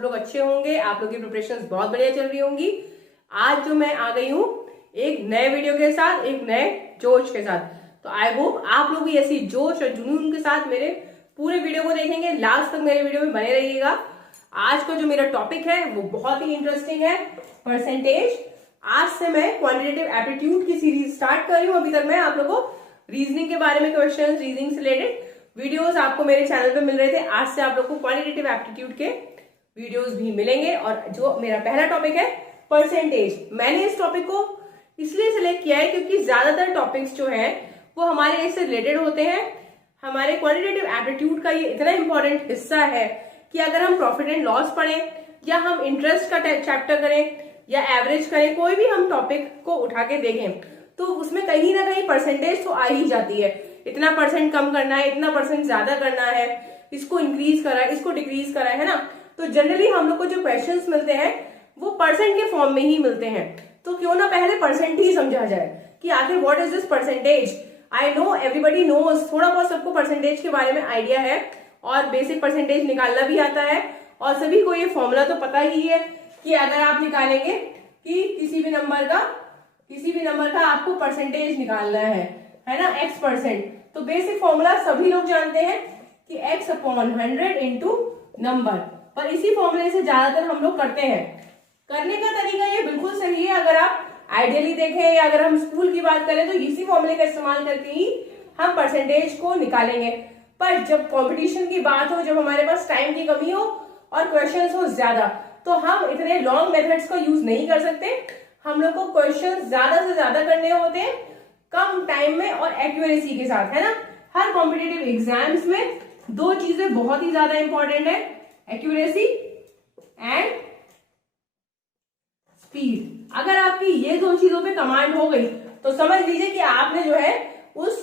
सब लोग अच्छे होंगे, आप लोग की प्रिपरेशंस बहुत बढ़िया चल रही होंगी। आज जो मैं आ गई हूँ एक नए वीडियो के साथ, एक नए जोश के साथ। तो आई होप आप लोग भी ऐसी जोश और जुनून के साथ मेरे पूरे वीडियो को देखेंगे, लास्ट तक मेरे वीडियो में बने रहिएगा। आज का जो मेरा टॉपिक है वो बहुत ही इंटरेस्टिंग है, परसेंटेज। आज से मैं क्वांटिटेटिव एप्टीट्यूड की सीरीज स्टार्ट कर रही हूँ। अभी तक मैं आप लोगों को रीजनिंग के बारे में क्वेश्चन, रीजनिंग से रिलेटेड वीडियोस आपको मेरे चैनल पे मिल रहे थे। आज से आप लोग को क्वांटिटेटिव एप्टीट्यूड के वीडियोस भी मिलेंगे। और जो मेरा पहला टॉपिक है परसेंटेज, मैंने इस टॉपिक को इसलिए सिलेक्ट किया है क्योंकि ज्यादातर टॉपिक्स जो हैं वो हमारे इससे रिलेटेड होते हैं। हमारे क्वांटिटेटिव एप्टीट्यूड का ये इतना इंपॉर्टेंट हिस्सा है कि अगर हम प्रॉफिट एंड लॉस पढ़ें या हम इंटरेस्ट का चैप्टर करें या एवरेज करें, कोई भी हम टॉपिक को उठा के देखें तो उसमें कहीं ना कहीं परसेंटेज तो आ ही जाती है। इतना परसेंट कम करना है, इतना परसेंट ज्यादा करना है, इसको इंक्रीज करा है, इसको डिक्रीज करा है ना। तो जनरली हम लोग को जो क्वेश्चंस मिलते हैं वो परसेंट के फॉर्म में ही मिलते हैं। तो क्यों ना पहले परसेंट ही समझा जाए कि आखिर what is this percentage. I know everybody knows, थोड़ा बहुत सबको परसेंटेज के बारे में आइडिया है और बेसिक परसेंटेज निकालना भी आता है और सभी को ये फॉर्मूला तो पता ही है कि अगर आप निकालेंगे कि किसी भी नंबर का आपको परसेंटेज निकालना है ना, x%। तो बेसिक फॉर्मूला सभी लोग जानते हैं कि x/100 इंटू नंबर। पर इसी फॉर्मूले से ज्यादातर हम लोग करते हैं। करने का तरीका ये बिल्कुल सही है। अगर आप आइडियली देखें या अगर हम स्कूल की बात करें तो इसी फॉर्मूले का इस्तेमाल करके ही हम परसेंटेज को निकालेंगे। पर जब कंपटीशन की बात हो, जब हमारे पास टाइम की कमी हो और क्वेश्चंस हो ज्यादा, तो हम इतने लॉन्ग मेथड्स का यूज नहीं कर सकते। हम लोग को क्वेश्चन ज्यादा से ज्यादा करने होते हैं कम टाइम में और एक्यूरेसी के साथ, है ना। हर कॉम्पिटिटिव एग्जाम्स में दो चीजें बहुत ही ज्यादा इंपॉर्टेंट है, एक्यूरेसी एंड स्पीड। अगर आपकी ये दो चीजों पे कमांड हो गई तो समझ लीजिए कि आपने जो है उस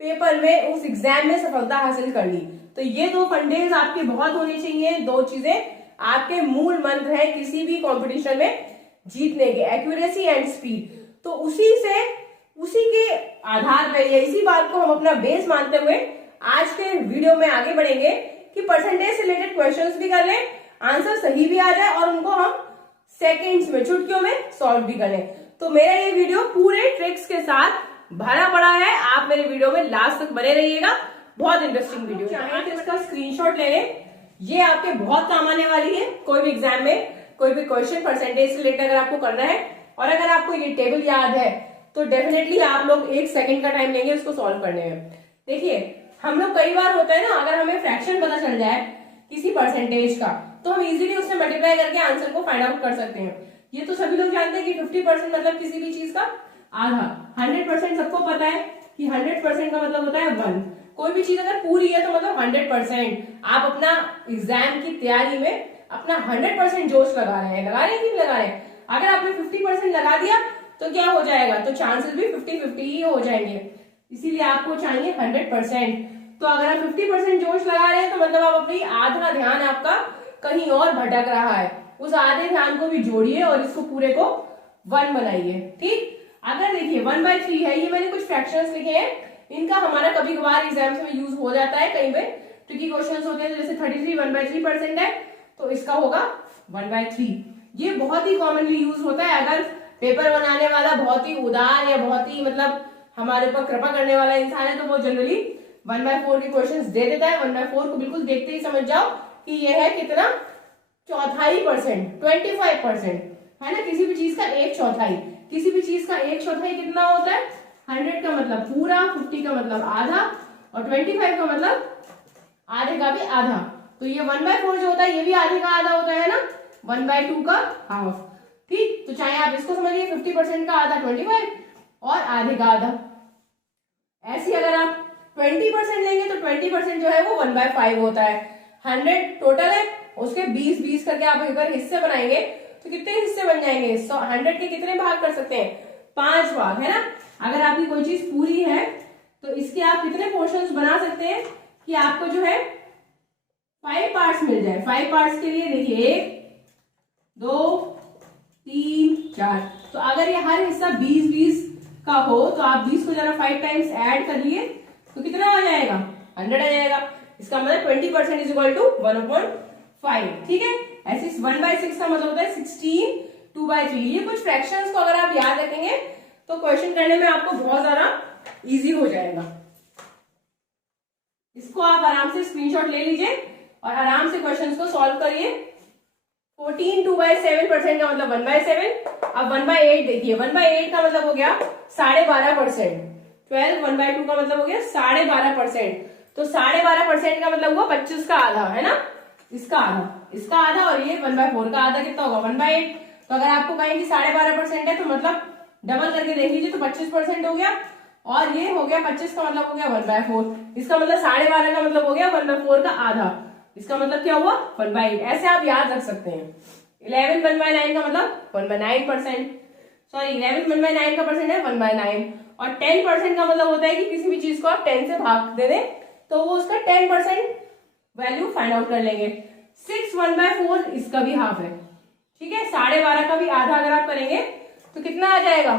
पेपर में, उस एग्जाम में सफलता हासिल कर ली। तो ये दो फंडेज आपके बहुत होने चाहिए। दो चीजें आपके मूल मंत्र हैं किसी भी कंपटीशन में जीतने के, एक्यूरेसी एंड स्पीड। तो उसी के आधार पर या इसी बात को हम अपना बेस मानते हुए आज के वीडियो में आगे बढ़ेंगे कि परसेंटेज से रिलेटेड क्वेश्चंस भी कर लें, आंसर सही भी आ जाए और उनको हम सेकंड्स में, चुटकियों में सॉल्व भी करें। तो मेरा ये वीडियो पूरे ट्रिक्स के साथ भरा पड़ा है। आप मेरे वीडियो में लास्ट तक बने रहिएगा, बहुत इंटरेस्टिंग वीडियो है। तो इसका स्क्रीनशॉट ले लें, ये आपके बहुत काम आने वाली है। कोई भी एग्जाम में कोई भी क्वेश्चन परसेंटेज से रिलेटेड अगर आपको करना है और अगर आपको ये टेबल याद है तो डेफिनेटली आप लोग 1 सेकंड का टाइम लेंगे उसको सॉल्व करने में। देखिए, हम लोग कई बार होता है ना, अगर हमें फ्रैक्शन पता चल जाए किसी परसेंटेज का तो हम इजीली उससे मल्टीप्लाई करके आंसर को फाइंड आउट कर सकते हैं। ये तो सभी लोग जानते हैं कि 50% मतलब किसी भी चीज का आधा। 100% सबको पता है कि 100% का मतलब होता है 1। कोई भी चीज अगर पूरी है तो मतलब 100%। आप अपना एग्जाम की तैयारी में अपना 100% जोश लगा रहे हैं कि नहीं लगा रहे हैं। अगर आपने 50% लगा दिया तो क्या हो जाएगा, तो चांसेस भी 50-50 ही हो जाएंगे। इसीलिए आपको चाहिए 100%। तो अगर आप 50% जोश लगा रहे हैं तो मतलब आप अपनी आधा ध्यान आपका कहीं और भटक रहा है। उस आधे ध्यान को भी जोड़िए और इसको पूरे को 1 बनाइए। ठीक, अगर देखिए 1/3 है, ये मैंने कुछ फ्रैक्शंस लिखे हैं, इनका हमारा कभी कभार एग्जाम्स में यूज हो जाता है। कहीं पे ट्रिकी क्वेश्चंस होते हैं, जैसे 33 1/3% है तो इसका होगा 1/3। ये बहुत ही कॉमनली यूज होता है। अगर पेपर बनाने वाला बहुत ही उदार या बहुत ही मतलब हमारे ऊपर कृपा करने वाला इंसान है तो वो जनरली 1/4 के क्वेश्चंस दे देता है। 1/4 को बिल्कुल देखते ही समझ जाओ कि ये है कितना, 1/4%, 25% है ना। किसी भी चीज का 1/4, किसी भी चीज का 1/4 कितना होता है, 100 का मतलब पूरा, 50 का मतलब आधा और 25 का मतलब आधे का भी आधा। तो ये 1/4 जो होता है ये भी आधे का आधा होता है ना, 1/2 का हाफ। ठीक, तो चाहे आप इसको समझिए 50% का आधा 25 और आधे का आधा। ऐसे अगर आप 20% लेंगे तो 20% जो है वो 1/5 होता है। 100 टोटल है, उसके 20-20 करके आप अगर हिस्से बनाएंगे तो कितने हिस्से बन जाएंगे। 100 के कितने भाग कर सकते हैं, 5 भाग, है ना। अगर आपकी कोई चीज पूरी है तो इसके आप कितने पोर्शंस बना सकते हैं कि आपको जो है 5 पार्ट्स मिल जाए। 5 पार्ट्स के लिए देखिए 1 2 3 4। तो अगर ये हर हिस्सा 20-20 का हो तो आप 20 को जरा 5 टाइम्स ऐड कर लिए तो कितना आ जाएगा, 100 आ जाएगा। इसका मतलब 20% इज इक्वल टू 1/5। ठीक है, ऐसे 1/6 का मतलब होता है 16 2/3। ये कुछ फ्रैक्शंस को अगर आप याद रखेंगे तो क्वेश्चन करने में आपको बहुत ज्यादा इजी हो जाएगा। इसको आप आराम से स्क्रीनशॉट ले लीजिए और आराम से क्वेश्चंस को सॉल्व करिए। 14 2/7% का मतलब 1/7। अब 1/8 देखिए, 1/8 का मतलब हो गया 12.5%। 12 1/2 का मतलब हो गया 12.5%। तो 12.5% का मतलब हुआ 25 का आधा, है ना, इसका आधा और ये 1/4 का आधा कितना होगा 1/8। तो अगर आपको कहें कि 12.5% है तो मतलब डबल करके देख लीजिए, तो 25% हो गया और ये हो गया 25 का मतलब हो गया 1/4। इसका मतलब 12.5 का मतलब हो गया 1/4 का आधा। इसका मतलब क्या हुआ 1/8। ऐसे आप याद रख सकते हैं। 11 1/9 का मतलब 1/9%। सॉरी 11 1/9 का परसेंट है 1/9। और 10% का मतलब होता है कि किसी भी चीज को आप 10 से भाग दे दें तो वो उसका 10% वैल्यू फाइंड आउट कर लेंगे। 6 1/4 इसका भी हाफ है, ठीक है। 12.5 का भी आधा अगर आप करेंगे तो कितना आ जाएगा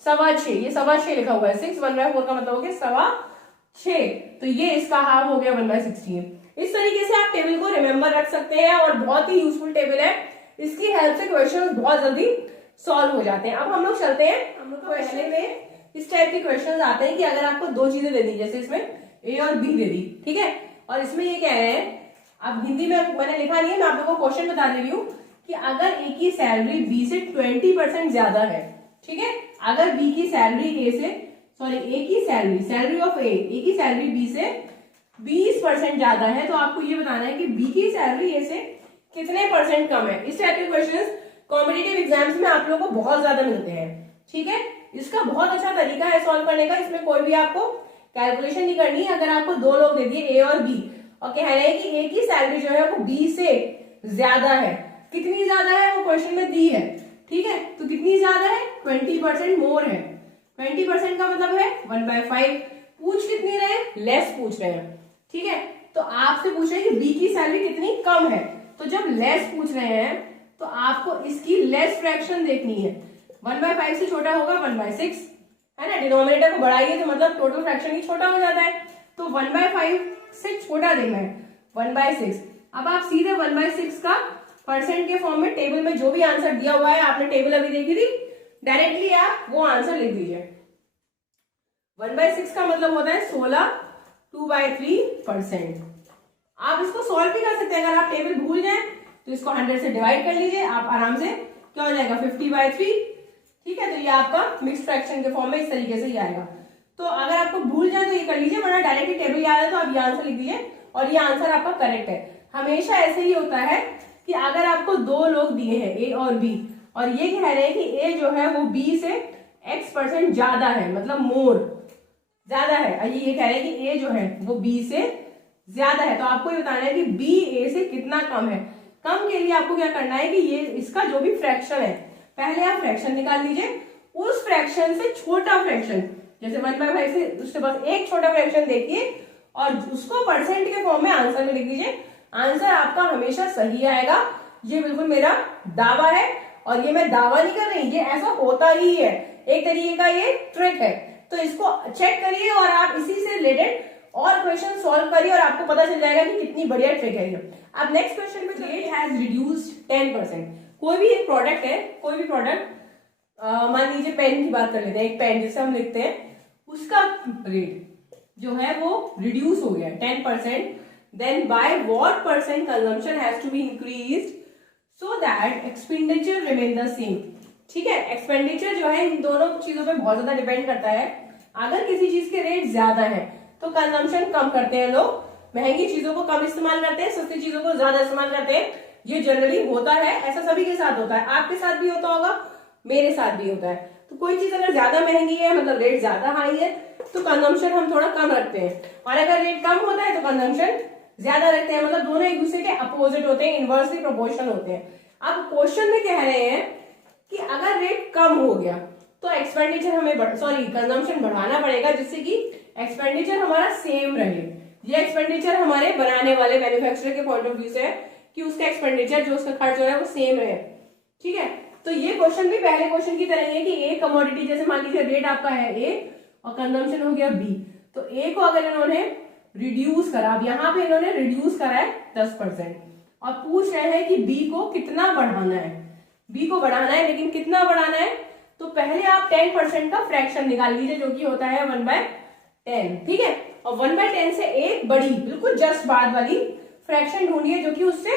6.25। ये 6.25 लिखा हुआ है। 6 1/4 का मतलब हो गया 6.25। तो ये इसका हाफ हो गया 1/16। इस तरीके से आप टेबल को रिमेंबर रख सकते हैं और बहुत ही यूजफुल टेबल है। इसकी हेल्प से क्वेश्चन बहुत जल्दी सॉल्व हो जाते हैं। अब हम लोग चलते हैं, हम लोग क्वेश्चन में इस टाइप के क्वेश्चंस आते हैं कि अगर आपको दो चीजें दे दी, जैसे इसमें ए और बी दे दी, ठीक है, और इसमें ये कह रहे हैं, अब हिंदी में मैंने लिखा नहीं है, मैं आप लोगों को क्वेश्चन बता दे रही हूँ कि अगर ए की सैलरी बी से 20% ज्यादा है, ठीक है, अगर बी की सैलरी ए की सैलरी ऑफ ए की सैलरी बी से 20% ज्यादा है, तो आपको ये बताना है कि बी की सैलरी ए से कितने परसेंट कम है। इस टाइप के क्वेश्चंस कॉम्पिटिटिव एग्जाम्स में आप लोगों को बहुत ज्यादा मिलते हैं, ठीक है। इसका बहुत अच्छा तरीका है सॉल्व करने का। इसमें कोई भी आपको कैलकुलेशन नहीं करनी है। अगर आपको दो लोग दे दिए ए और बी और कह रहे हैं कि ए की सैलरी जो है वो बी से ज्यादा है, कितनी ज्यादा है वो क्वेश्चन में दी है, ठीक है, तो कितनी ज्यादा है 20% मोर है। 20% का मतलब है 1/5। पूछ कितनी रहे लेस पूछ रहे हैं, ठीक है, तो आपसे पूछ रहे हैं कि बी की सैलरी कितनी कम है। तो जब लेस पूछ रहे हैं तो आपको इसकी लेस फ्रैक्शन देखनी है। 1/5 से छोटा होगा 1/6, है ना, डिनोमिनेटर को बढ़ाइए तो मतलब टोटल फ्रैक्शन ही छोटा हो जाता है। तो 1/5 से छोटा देखना है 1/6। अब आप सीधे 1/6 का परसेंट के फॉर्म में टेबल में जो भी आंसर दिया हुआ है, आपने टेबल अभी देखी थी, डायरेक्टली आप वो आंसर लिख दीजिए। 1/6 का मतलब होता है 16 2/3%। आप इसको सॉल्व भी कर सकते हैं। अगर आप टेबल भूल जाए तो इसको 100 से डिवाइड कर लीजिए, आप आराम से क्या हो जाएगा 50/3, ठीक है। तो ये आपका मिक्स फ्रैक्शन के फॉर्म में इस तरीके से ही आएगा। तो अगर आपको भूल जाए तो ये कर लीजिए, वरना डायरेक्टली टेबल याद है तो आप ये आंसर लिख दीजिए और ये आंसर आपका करेक्ट है। हमेशा ऐसे ही होता है कि अगर आपको दो लोग दिए हैं ए और बी और ये कह रहे हैं कि ए जो है वो बी से X% ज्यादा है, मतलब मोर ज्यादा है, ये कह रहे हैं कि ए जो है वो बी से ज्यादा है, तो आपको ये बताना है कि बी ए से कितना कम है। कम के लिए आपको क्या करना है कि ये इसका जो भी फ्रैक्शन है, पहले आप फ्रैक्शन निकाल लीजिए, उस फ्रैक्शन से छोटा फ्रैक्शन, जैसे 1/5 से उसके बाद एक छोटा फ्रैक्शन देखिए और उसको परसेंट के फॉर्म में आंसर में लिख दीजिए। आंसर आपका हमेशा सही आएगा। ये बिल्कुल मेरा दावा है और ये मैं दावा नहीं कर रही, ये ऐसा होता ही है, एक तरीके का ये ट्रिक है। तो इसको चेक करिए और आप इसी से रिलेटेड और क्वेश्चन सॉल्व करिए और आपको पता चल जाएगा कि कितनी बढ़िया ट्रिक है ये। अब नेक्स्ट क्वेश्चन में रेट हैज रिड्यूस्ड 10%। कोई भी एक प्रोडक्ट है, कोई भी प्रोडक्ट, मान लीजिए पेन की बात कर लेते हैं, एक पेन जिसे हम लिखते हैं, उसका रेट जो है वो रिड्यूस हो गया 10%, then by what percent consumption has to be increased so that expenditure remain the same. ठीक है, एक्सपेंडिचर जो है इन दोनों चीजों पे बहुत ज्यादा डिपेंड करता है। अगर किसी चीज के रेट ज्यादा है तो कंजम्पशन कम करते हैं लोग, महंगी चीजों को कम इस्तेमाल करते हैं, सस्ती चीजों को ज्यादा इस्तेमाल करते हैं। ये जनरली होता है, ऐसा सभी के साथ होता है, आपके साथ भी होता होगा, मेरे साथ भी होता है। तो कोई चीज अगर ज्यादा महंगी है, मतलब रेट ज्यादा हाई है, तो कंजम्पशन हम थोड़ा कम रखते हैं, और अगर रेट कम होता है तो कंजम्पशन ज्यादा रखते हैं। मतलब दोनों एक दूसरे के अपोजिट होते हैं, इनवर्सली प्रोपोर्शनल होते हैं। अब क्वेश्चन में कह रहे हैं कि अगर रेट कम हो गया तो एक्सपेंडिचर हमें कंजम्पशन बढ़ाना पड़ेगा, जिससे कि एक्सपेंडिचर हमारा सेम रहे। ये एक्सपेंडिचर हमारे बनाने वाले मैन्युफैक्चरर के पॉइंट ऑफ व्यू से है कि उसका एक्सपेंडिचर जो उसका खर्च हो रहा है वो सेम रहे। ठीक है, तो ये क्वेश्चन भी पहले क्वेश्चन की तरह है कि एक कमोडिटी, जैसे मान लीजिए रेट आपका है ए और कंजम्पशन हो गया बी, तो ए को अगर इन्होंने रिड्यूस करा, अब यहाँ पे इन्होंने रिड्यूस करा है 10%, और पूछ रहे हैं कि बी को कितना बढ़ाना है, बी को बढ़ाना है लेकिन कितना बढ़ाना है, तो पहले आप 10% का फ्रैक्शन निकाल लीजिए जो कि होता है 1/10, ठीक है। और 1/10 से एक बड़ी बिल्कुल जस्ट बाद वाली फ्रैक्शन ढूंढिए जो कि उससे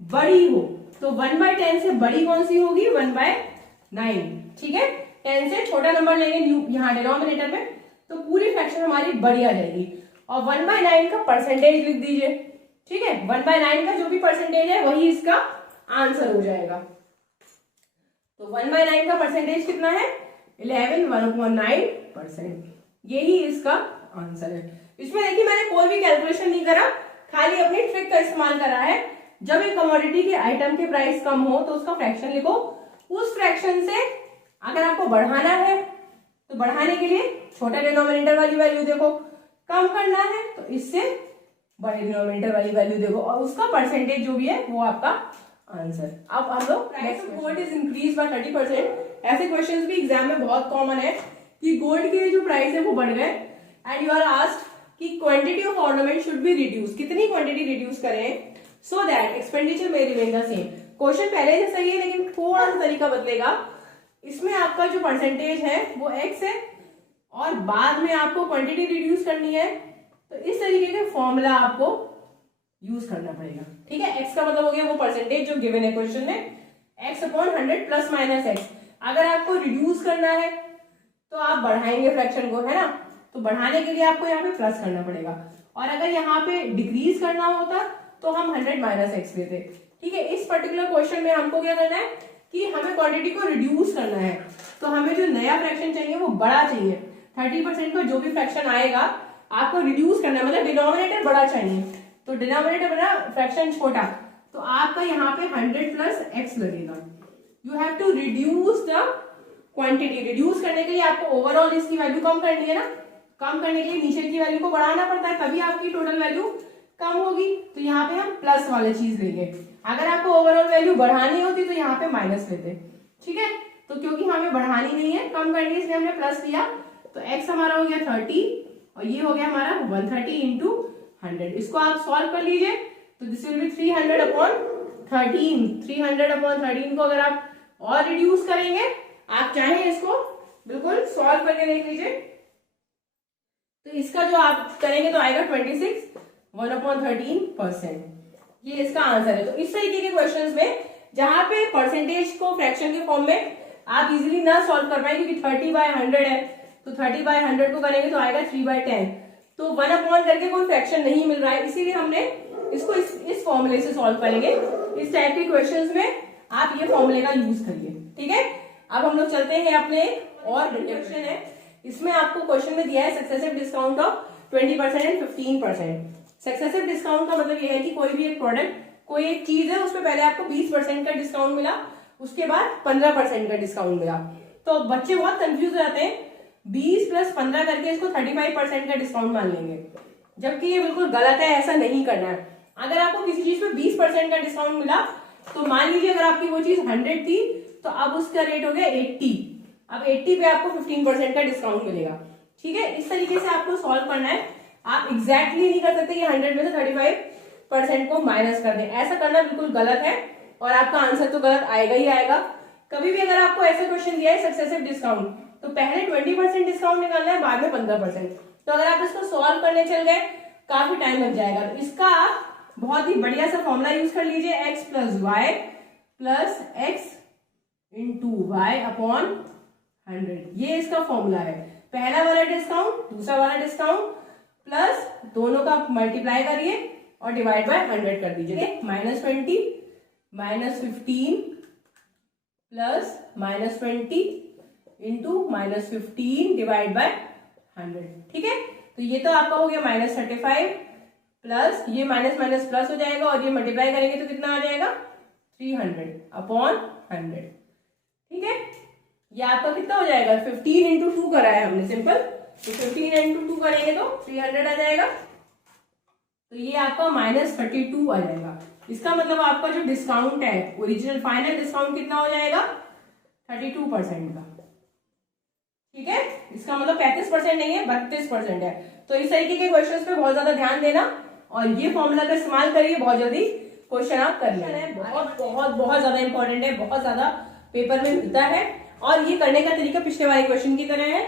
बड़ी हो। तो 1/10 से बड़ी कौन सी होगी, 1/9, ठीक है। 10 से छोटा नंबर लेंगे यहाँ डिनोमिनेटर में, तो पूरी फ्रैक्शन हमारी बड़ी आ जाएगी। और 1/9 का परसेंटेज लिख दीजिए, ठीक है। 1/9 का जो भी परसेंटेज है वही इसका आंसर हो जाएगा। तो 1/9 का परसेंटेज कितना है, 11, 1/9%, यही इसका आंसर है। इसमें देखिए मैंने कोई भी कैलकुलेशन नहीं करा, खाली अपनी ट्रिक का इस्तेमाल करा है। जब एक कमोडिटी के आइटम के प्राइस कम हो तो उसका फ्रैक्शन लिखो, उस फ्रैक्शन से अगर आपको बढ़ाना है तो बढ़ाने के लिए छोटा डिनोमिनेटर वाली वैल्यू देखो, कम करना है तो इससे बड़े डिनोमिनेटर वाली वैल्यू देखो, और उसका परसेंटेज जो भी है वो आपका आंसर। अब हम लोग price of gold is increase by 30%। ऐसे क्वेश्चंस भी एग्जाम में बहुत कॉमन है कि गोल्ड के जो प्राइस है वो बढ़ गए एंड यू आर आस्क्ड कि quantity of ornament should be reduce, कितनी क्वांटिटी रिड्यूस करें सो दैट एक्सपेंडिचर में रिमेन द सेम। क्वेश्चन पहले जैसा ही है लेकिन थोड़ा सा तरीका बदलेगा। इसमें आपका जो परसेंटेज है वो x है और बाद में आपको क्वांटिटी रिड्यूस करनी है, तो इस तरीके का फॉर्मूला आपको यूज करना पड़ेगा, ठीक है। x का मतलब हो गया वो परसेंटेज जो गिवन है क्वेश्चन में, x/100 प्लस माइनस x। अगर आपको रिड्यूस करना है तो आप बढ़ाएंगे फ्रैक्शन को, है ना, तो बढ़ाने के लिए आपको यहाँ पे प्लस करना पड़ेगा, और अगर यहाँ पे डिक्रीज करना होता तो हम 100 माइनस एक्स लेते, ठीक है। इस पर्टिकुलर क्वेश्चन में हमको क्या करना है कि हमें क्वांटिटी को रिड्यूस करना है, तो हमें जो नया फ्रैक्शन चाहिए वो बड़ा चाहिए। 30% का जो भी फ्रैक्शन आएगा आपको रिड्यूस करना है, मतलब डिनोमिनेटर बड़ा चाहिए, तो डिनोमिनेटर बड़ा फ्रैक्शन छोटा, तो आपका यहाँ पे 100 प्लस एक्स लगेगा। You have to reduce the quantity. Reduce करने के लिए आपको ओवरऑल इसकी वैल्यू कम करनी है ना, कम करने के लिए नीचे की वैल्यू को बढ़ाना पड़ता है, तभी आपकी टोटल वैल्यू कम होगी। तो यहाँ पे हम प्लस वाले चीज लेंगे। अगर आपको ओवरऑल वैल्यू बढ़ानी होती तो यहाँ पे माइनस लेते, ठीक है। तो क्योंकि हमें बढ़ानी नहीं है, कम करनी है, इसलिए हमने प्लस लिया। तो x हमारा हो गया 30 और ये हो गया हमारा 130 इंटू 100। इसको आप सॉल्व कर लीजिए, तो दिस विल बी 300/13। 300/13 को अगर आप और रिड्यूस करेंगे, आप चाहें इसको बिल्कुल सॉल्व करके देख लीजिए, तो इसका जो आप करेंगे तो आएगा 26, 1/13%। ये इसका आंसर है। तो इस तरीके के क्वेश्चंस में जहां पे परसेंटेज को फ्रैक्शन के फॉर्म में आप इजीली ना सॉल्व कर पाए, क्योंकि 30/100 है, तो 30/100 को करेंगे तो आएगा 3/10। तो 1 करके कोई फ्रैक्शन नहीं मिल रहा है, इसीलिए हमने इसको इस फॉर्मूले से सॉल्व करेंगे। इस टाइप के क्वेश्चंस में आप ये फॉर्मूले का यूज करिए, ठीक है। अब हम लोग चलते हैं अपने और क्वेश्चन है। इसमें आपको क्वेश्चन में दिया है successive discount of 20% and 15%। Successive discount का मतलब यह है कि कोई भी एक प्रोडक्ट, कोई एक चीज है, उसमें पहले आपको 20% का डिस्काउंट मिला, उसके बाद 15% का डिस्काउंट मिला। तो बच्चे बहुत कंफ्यूज हो जाते हैं, 20 + 15 करके इसको 35% का डिस्काउंट मान लेंगे, जबकि ये बिल्कुल गलत है, ऐसा नहीं करना है। अगर आपको किसी चीज पे 20% का डिस्काउंट मिला, तो मान लीजिए अगर आपकी वो चीज 100 थी तो अब उसका रेट हो गया 80, अब 80 पे आपको 15% का डिस्काउंट मिलेगा, ठीक है। इस तरीके से आपको सॉल्व करना है। आप एग्जैक्टली नहीं कर सकते कि 100 में से 35% को माइनस कर दें, ऐसा करना बिल्कुल गलत है और आपका आंसर तो गलत आएगा ही आएगा। कभी भी अगर आपको ऐसा क्वेश्चन दिया है सक्सेसिव डिस्काउंट, तो पहले 20% डिस्काउंट निकालना है, बाद में 15%। तो अगर आप इसको सॉल्व करने चल गए काफी टाइम लग जाएगा। तो इसका आप बहुत ही बढ़िया सा फॉर्मूला यूज कर लीजिए, x + y + x × y/100। ये इसका फॉर्मूला है। पहला वाला डिस्काउंट, दूसरा वाला डिस्काउंट, प्लस दोनों का मल्टीप्लाई करिए और डिवाइड बाय 100 कर दीजिए। -20 - 15 प्लस -20 इंटू -15 डिवाइड बाय 100, ठीक है। तो ये तो आपका हो गया -35 प्लस ये माइनस माइनस प्लस हो जाएगा और ये मल्टीप्लाई करेंगे तो कितना आ जाएगा 300/100, ठीक है। ये आपका कितना हो जाएगा 15 इंटू 2 करा है हमने सिंपल, तो 15 इंटू 2 करेंगे तो 300 आ जाएगा। तो ये आपका -32 आ जाएगा। इसका मतलब आपका जो डिस्काउंट है ओरिजिनल फाइनल डिस्काउंट कितना हो जाएगा 32% का, ठीक है। इसका मतलब 35% नहीं है 32% है। तो इस तरीके के क्वेश्चंस पे बहुत ज्यादा ध्यान देना और ये फॉर्मूला का इस्तेमाल करिए, बहुत जल्दी क्वेश्चन आप कर लें। बहुत बहुत बहुत ज्यादा इंपॉर्टेंट है, बहुत ज्यादा पेपर में मिलता है। और ये करने का तरीका पिछले वाले क्वेश्चन की तरह है।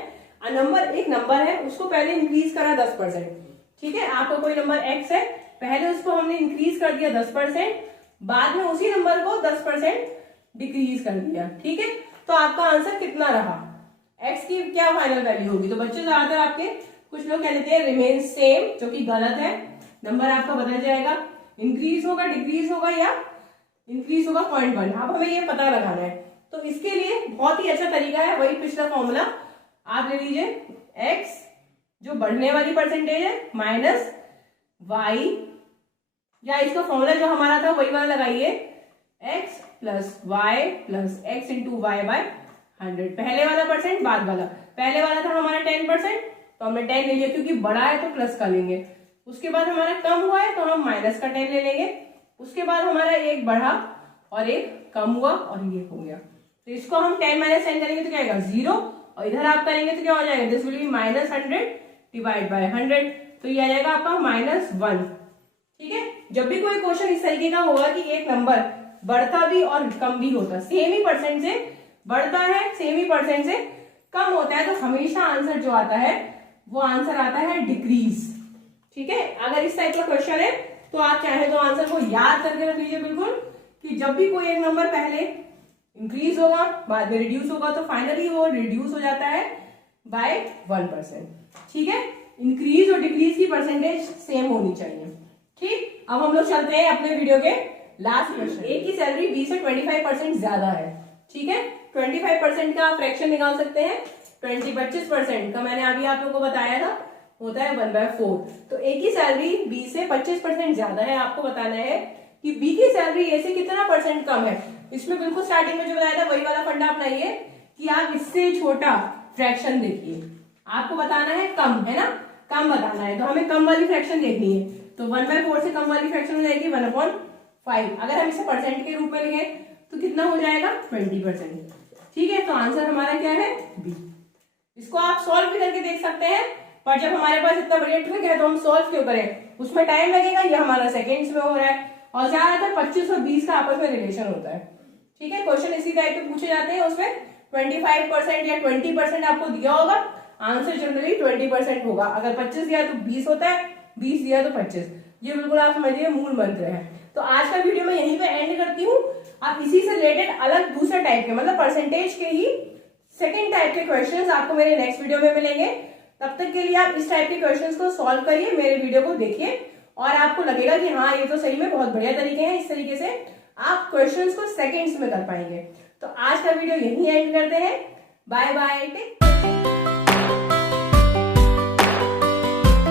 एक नंबर है, उसको पहले इंक्रीज करा 10%। ठीक है, आपका कोई नंबर x है, पहले उसको हमने इंक्रीज कर दिया 10%, बाद में उसी नंबर को 10% डिक्रीज कर दिया। ठीक है, तो आपका आंसर कितना रहा, x की क्या फाइनल वैल्यू होगी? तो बच्चे ज्यादातर आपके कुछ लोग कह देते हैं रिमेन सेम, जो कि गलत है। नंबर आपका बदल जाएगा, इंक्रीज होगा, डिक्रीज होगा या इंक्रीज होगा 0.1। अब हमें ये पता लगाना है। तो इसके लिए बहुत ही अच्छा तरीका है, वही पिछला फॉर्मूला आप ले लीजिए, x जो बढ़ने वाली परसेंटेज है माइनस y, या इसका फॉर्मूला जो हमारा था वही वाला लगाइए, x plus y plus x into y by 100। पहले वाला परसेंट, बाद वाला। पहले वाला था हमारा 10%, तो हमने 10 ले लिया, क्योंकि बड़ा है तो प्लस का लेंगे। उसके बाद हमारा कम हुआ है तो हम माइनस का 10 ले लेंगे। उसके बाद हमारा एक बढ़ा और एक कम हुआ और ये हो गया। तो इसको हम 10 माइनस 10 करेंगे तो क्या आएगा 0, और इधर आप करेंगे तो क्या हो जाएगा, this will be minus 100 divide by 100, तो ये आ जाएगा आपका -1। ठीक है, जब भी कोई क्वेश्चन इस तरीके का होगा कि एक नंबर बढ़ता भी और कम भी होता, सेम ही परसेंट से बढ़ता है, सेम ही परसेंट से कम होता है, तो हमेशा आंसर जो आता है वो आंसर आता है डिक्रीज। ठीक है, अगर इस टाइप का क्वेश्चन है तो आप चाहे तो आंसर को याद करके रख लीजिए बिल्कुल, कि जब भी कोई एक नंबर पहले इंक्रीज होगा बाद में रिड्यूस होगा तो फाइनली वो रिड्यूस हो जाता है बाय 1%। ठीक है, इंक्रीज और डिक्रीज की परसेंटेज सेम होनी चाहिए। ठीक, अब हम लोग चलते हैं अपने वीडियो के लास्ट क्वेश्चन। ए की सैलरी बी से 25% ज्यादा है। ठीक है, 25% का आप फ्रैक्शन निकाल सकते हैं। 25% का मैंने अभी आप लोगों को बताया था, होता है 1/4। तो ए की सैलरी बी से 25% ज्यादा है। आपको बताना है कि बी की सैलरी ए से कितना परसेंट कम है। इसमें बिल्कुल स्टार्टिंग में जो बताया था वही वाला फंडा अपनाइए कि आप इससे छोटा फ्रैक्शन देखिए। आपको बताना है कम, है ना, कम बताना है, तो हमें कम वाली फ्रैक्शन देखनी है। तो 1/4 से कम वाली फ्रैक्शन हो जाएगी 1/5। अगर हम इसे परसेंट के रूप में लिखें तो कितना हो जाएगा 20%। ठीक है, तो आंसर हमारा क्या है बी। इसको आप सॉल्व भी करके देख सकते हैं, पर जब हमारे पास इतना बढ़िया ट्रिक है तो हम सॉल्व क्यों करें, उसमें टाइम लगेगा, ये हमारा सेकेंड्स में हो रहा है, और ज्यादातर 25 और 20 का आपस में रिलेशन होता है। ठीक है, क्वेश्चन इसी टाइप के पूछे जाते हैं, उसमें 25% या 20% आपको दिया होगा, आंसर जनरली 20% होगा। अगर 25 दिया तो 20 होता है, 20 दिया तो 25। ये बिल्कुल आप समझिए मूल मंत्र है। तो आज का वीडियो मैं यहीं पे एंड करती हूँ। आप इसी से रिलेटेड अलग दूसरे टाइप के, मतलब परसेंटेज के ही सेकेंड टाइप के क्वेश्चंस आपको मेरे नेक्स्ट वीडियो में मिलेंगे। तब तक के लिए आप इस टाइप के क्वेश्चंस को सॉल्व करिए, मेरे वीडियो को देखिए, और आपको लगेगा कि हाँ ये तो सही में बहुत बढ़िया तरीके हैं। इस तरीके से आप क्वेश्चंस को सेकेंड्स में कर पाएंगे। तो आज का वीडियो यहीं एंड करते हैं। Bye bye, take care.